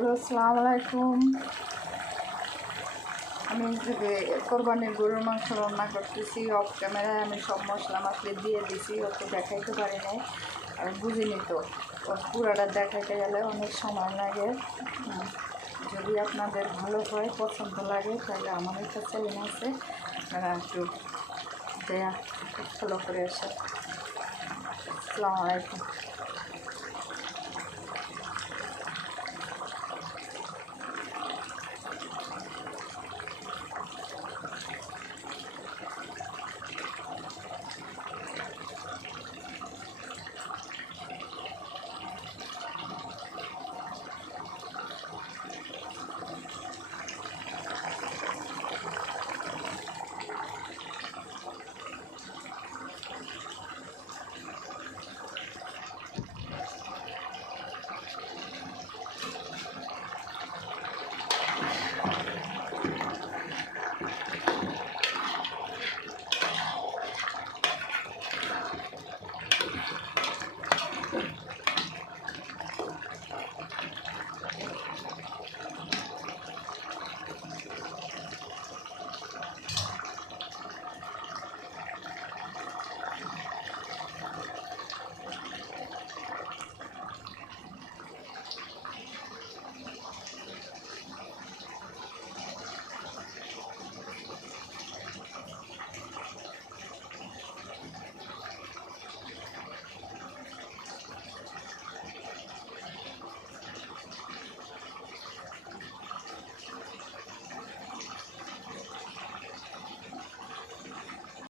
Hello, আসসালামু আলাইকুম। আমি কোরবানির গরুর মাংস রান্না করতেছি। অফ ক্যামেরায় আমি সব মশলা মশলি দিয়ে দিছি, অত দেখাইতে পারি নাই। আর বুঝিনি তো, পুরাটা দেখাইতে গেলে অনেক সময় লাগে। যদি আপনাদের ভালো হয়, পছন্দ লাগে, তাহলে আমার একটা চ্যানেল আছে, আপনারা একটু দেয়া ফলো করে আসেন। আসসালামু আলাইকুম।